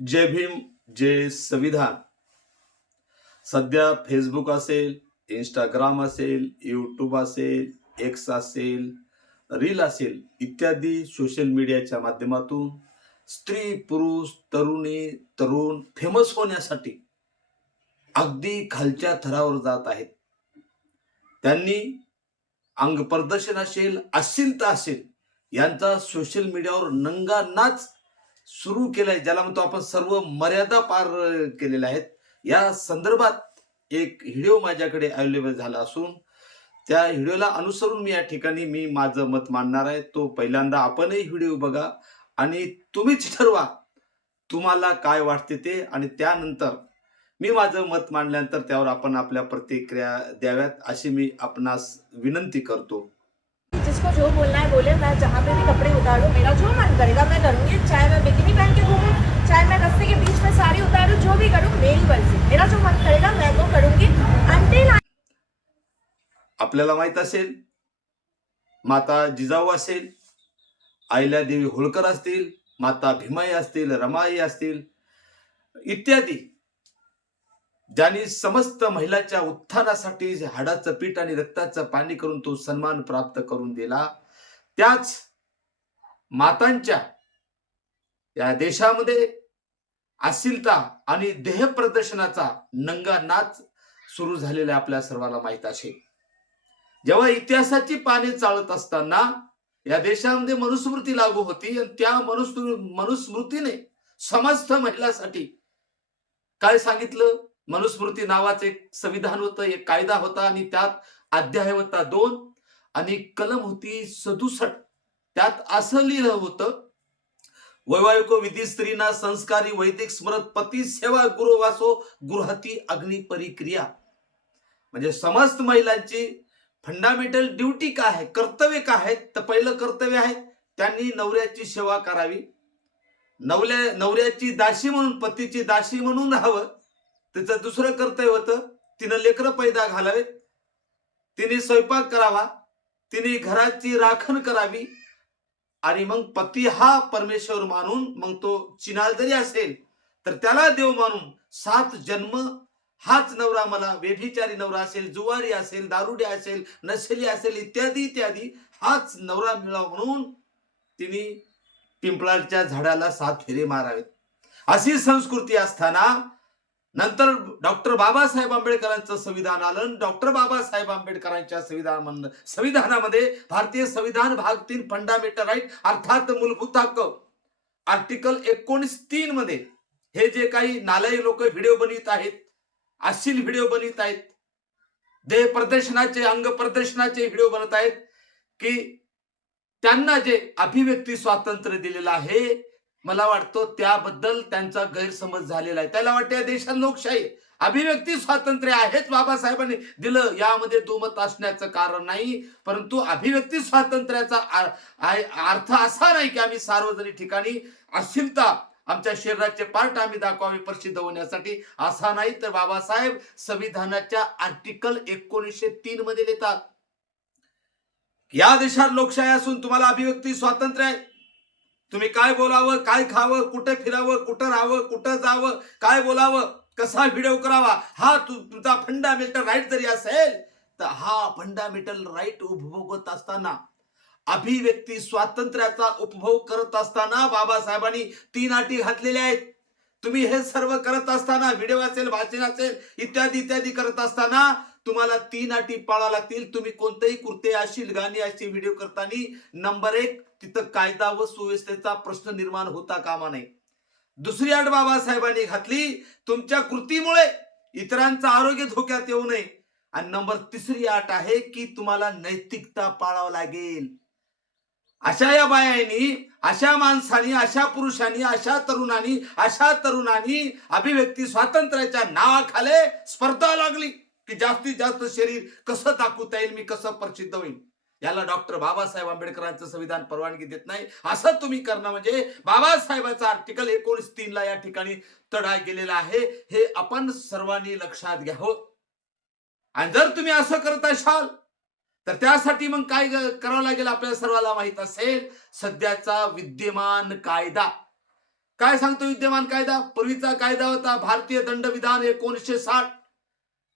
जय भीम जय संविधान. सध्या फेसबुक असेल इंस्टाग्राम असेल यूट्यूब असेल एक्स असेल रील असेल इत्यादी सोशल मीडियाच्या माध्यमातून स्त्री पुरुष तरुणी तरुण फेमस होण्यासाठी अगदी खालच्या थरावर जात आहेत. त्यांनी अंग प्रदर्शन असेल अश्लीलता असेल यांचा सोशल मीडियावर नंगा नाच सुरू केलाय ज्याला म्हणतो आपण सर्व मर्यादा पार केलेल्या आहेत. या संदर्भात एक व्हिडिओ माझ्याकडे अवेलेबल झाला असून त्या व्हिडिओला अनुसरून मी या ठिकाणी मी माझं मत मांडणार आहे. तो पहिल्यांदा आपणही व्हिडिओ बघा आणि तुम्हीच ठरवा तुम्हाला काय वाटते ते. आणि त्यानंतर मी माझं मत मांडल्यानंतर त्यावर आपण आपल्या प्रतिक्रिया द्याव्यात अशी मी आपणास विनंती करतो. जिसको जो बोलना है बोले मैं जहाँ पे भी कपड़े उतारूँ मेरा जो मन करेगा मैं करूँगी। चाहे मैं बिकनी पहन के घूमूँ चाहे मैं रस्ते के बीच में साड़ी उतारूँ जो भी करूँ मेरी मर्जी। मेरा जो मन करेगा मैं वो करूँगी। अंटिल आपल्याला माहीत असेल माता जिजाऊ असेल आईला देवी होळकर असतील माता भीमाई असतील रमाई असतील इत्यादी. ज्यांनी समस्त महिलाच्या उत्थानासाठी हाडाचं पीठ आणि रक्ताचं पाणी करून तो सन्मान प्राप्त करून दिला. त्याच मातांच्या या देशामध्ये असिलता आणि देह प्रदर्शनाचा नंगा नाच सुरू झालेला आपल्या सर्वांना माहीत असेल. जेव्हा इतिहासाची पाने चालत असताना या देशामध्ये मनुस्मृती लागू होती आणि त्या मनुस्मृ मनुस्मृतीने समस्त महिलांसाठी काय सांगितलं? मनुस्मृती नावाचं एक संविधान होतं एक कायदा होता आणि त्यात अध्याय होता दोन आणि कलम होती सदुसठ त्यात असं लिहिलं होतं वैवाहिक विधी स्त्रीना संस्कारी वैदिक स्मरत पती सेवा गुरुवासो गृहती अग्नि परिक्रिया. म्हणजे समस्त महिलांची फंडामेंटल ड्युटी काय आहे कर्तव्य काय आहे? तर पहिलं कर्तव्य आहे त्यांनी नवऱ्याची सेवा करावी. नवल्या नवऱ्याची दाशी म्हणून पतीची दाशी म्हणून राहावं तिचं दुसरं कर्तव्य होतं तिनं लेकरं पैदा घालावेत. तिने स्वयंपाक करावा. तिने घराची राखण करावी. आणि मग पती हा परमेश्वर मानून मग तो चिनाल जरी असेल तर त्याला देव मानून सात जन्म हाच नवरा मला व्यभिचारी नवरा असेल जुवारी असेल दारुडी असेल नशेली असेल इत्यादी इत्यादी हाच नवरा मिळावा म्हणून तिने पिंपळाच्या झाडाला सात फेरे मारावेत. अशी संस्कृती असताना नंतर डॉक्टर बाबासाहेब आंबेडकरांचं संविधान आलं डॉक्टर बाबासाहेब आंबेडकरांच्या संविधान संविधानामध्ये भारतीय संविधान भाग तीन फंडामेंटल राईट अर्थात मूलभूत हक्क. आर्टिकल एकोणीस तीन मध्ये हे जे काही नालायक लोक व्हिडिओ बनवित आहेत अश्लील व्हिडिओ बनवित आहेत देह प्रदर्शनाचे अंग प्रदर्शनाचे व्हिडिओ बनत आहेत की त्यांना जे अभिव्यक्ती स्वातंत्र्य दिलेलं आहे मला वाटतं त्याबद्दल त्यांचा गैरसमज झालेला आहे. त्याला वाटतं या देशात लोकशाही अभिव्यक्ती स्वातंत्र्य आहेच बाबासाहेबांनी दिलं. यामध्ये दुमत असण्याचं कारण नाही परंतु अभिव्यक्ती स्वातंत्र्याचा अर्थ असा नाही की आम्ही सार्वजनिक ठिकाणी अश्लीलता आमच्या शरीराचे पार्ट आम्ही दाखवावे प्रसिद्ध होण्यासाठी. असा नाही तर बाबासाहेब संविधानाच्या आर्टिकल एकोणीसशे तीन मध्ये लिहितात. या देशात लोकशाही असून तुम्हाला अभिव्यक्ती स्वातंत्र्य आहे. तुम्ही काय बोलावं काय खावं कुठे फिरावं कुठं राहावं कुठं जावं काय बोलावं कसा व्हिडिओ करावा हा तुमचा फंडामेंटल राईट जरी असेल तर हा फंडामेंटल राईट उपभोगत असताना अभिव्यक्ती स्वातंत्र्याचा उपभोग करत असताना बाबासाहेबांनी तीन अटी घातलेल्या आहेत. तुम्ही हे सर्व करत असताना व्हिडिओ असेल भाषण असेल इत्यादी इत्यादी करत असताना तुम्हाला तीन अटी पाळा लागतील. तुम्ही कोणतेही कुर्ते असतील गाणी असतील व्हिडिओ करताना नंबर एक तिथं कायदा व सुव्यवस्थेचा प्रश्न निर्माण होता कामा नये. दुसरी अट बाबासाहेबांनी घातली तुमच्या कृतीमुळे इतरांचं आरोग्य धोक्यात येऊ नये. आणि नंबर तिसरी अट आहे की तुम्हाला नैतिकता पाळावं लागेल. अशा या बायांनी अशा माणसांनी अशा पुरुषांनी अशा तरुणांनी अशा तरुणांनी अभिव्यक्ती स्वातंत्र्याच्या नावाखाले स्पर्धा लागली. की जास्तीत जास्त शरीर कसं दाखवता येईल मी कसं प्रसिद्ध होईल याला डॉक्टर बाबासाहेब आंबेडकरांचं संविधान परवानगी देत नाही. असं तुम्ही करणं म्हणजे बाबासाहेबाचा आर्टिकल एकोणीस तीन ला या ठिकाणी तडा गेलेला आहे. हे आपण सर्वांनी लक्षात घ्यावं. आणि जर तुम्ही असं करत असाल तर त्यासाठी मग काय करावं लागेल आपल्या सर्वांना माहीत असेल? सध्याचा विद्यमान कायदा. काय सांगतो विद्यमान कायदा? पूर्वीचा कायदा होता भारतीय दंडविधान एकोणीसशे साठ.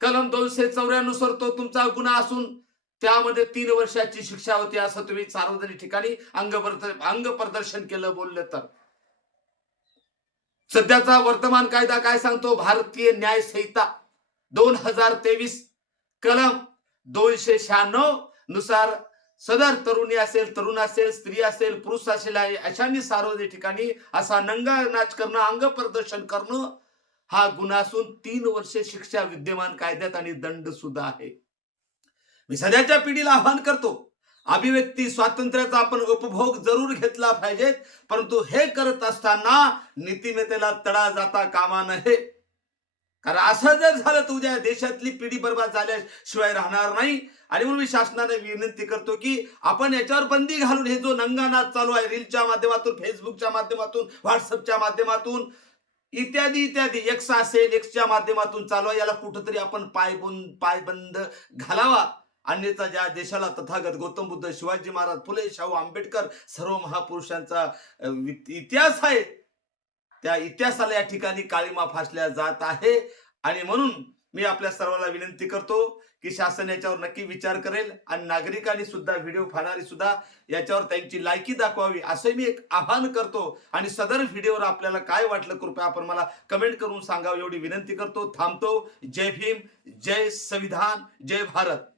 कलम दोनशे चौऱ्यानुसार तो तुमचा गुन्हा असून त्यामध्ये तीन वर्षाची शिक्षा होती असं तुम्ही सार्वजनिक ठिकाणी अंग अंग प्रदर्शन केलं बोलले तर. सध्याचा वर्तमान कायदा काय सांगतो? भारतीय न्याय संहिता दोन हजार तेवीस कलम दोनशे शहाण्णवनुसार सदर तरुणी असेल तरुण असेल स्त्री असेल पुरुष असेल आहे अशांनी सार्वजनिक ठिकाणी असा नंगा नाच करणं अंग प्रदर्शन करणं हा गुन्हा असून तीन वर्षे शिक्षा विद्यमान कायद्यात आणि दंड सुद्धा आहे. मी सध्याच्या पिढीला आव्हान करतो अभिव्यक्ती स्वातंत्र्याचा आपण उपभोग जरूर घेतला पाहिजे परंतु हे करत असताना नीतिमत्तेला तडा जाता कामा नये. कारण असं जर झालं तर उद्या देशातली पिढी बर्बाद झाल्याशिवाय राहणार नाही. आणि म्हणून मी शासनाने विनंती करतो की आपण याच्यावर बंदी घालून हे जो नंगानाच चालू आहे रीलच्या माध्यमातून फेसबुकच्या माध्यमातून व्हॉट्सअपच्या माध्यमातून इत्यादी इत्यादी. एक्स असेल एक्सच्या माध्यमातून चालवा. याला कुठंतरी आपण पायबंद पायबंद घालावा. अन्यथा ज्या देशाला तथागत गौतम बुद्ध शिवाजी महाराज फुले शाहू आंबेडकर सर्व महापुरुषांचा इतिहास आहे. त्या इतिहासाला या ठिकाणी काळीमा फासल्या जात आहे. आणि म्हणून मी आपल्या सर्वांना विनंती करतो की शासन याच्यावर नक्की विचार करेल आणि नागरिकांनी सुद्धा व्हिडिओ पाहणारी सुद्धा याच्यावर त्यांची लायकी दाखवावी असं मी एक आवाहन करतो. आणि सदर व्हिडिओवर आपल्याला काय वाटलं कृपया आपण मला कमेंट करून सांगावं एवढी विनंती करतो. थांबतो. जय भीम जय संविधान जय भारत.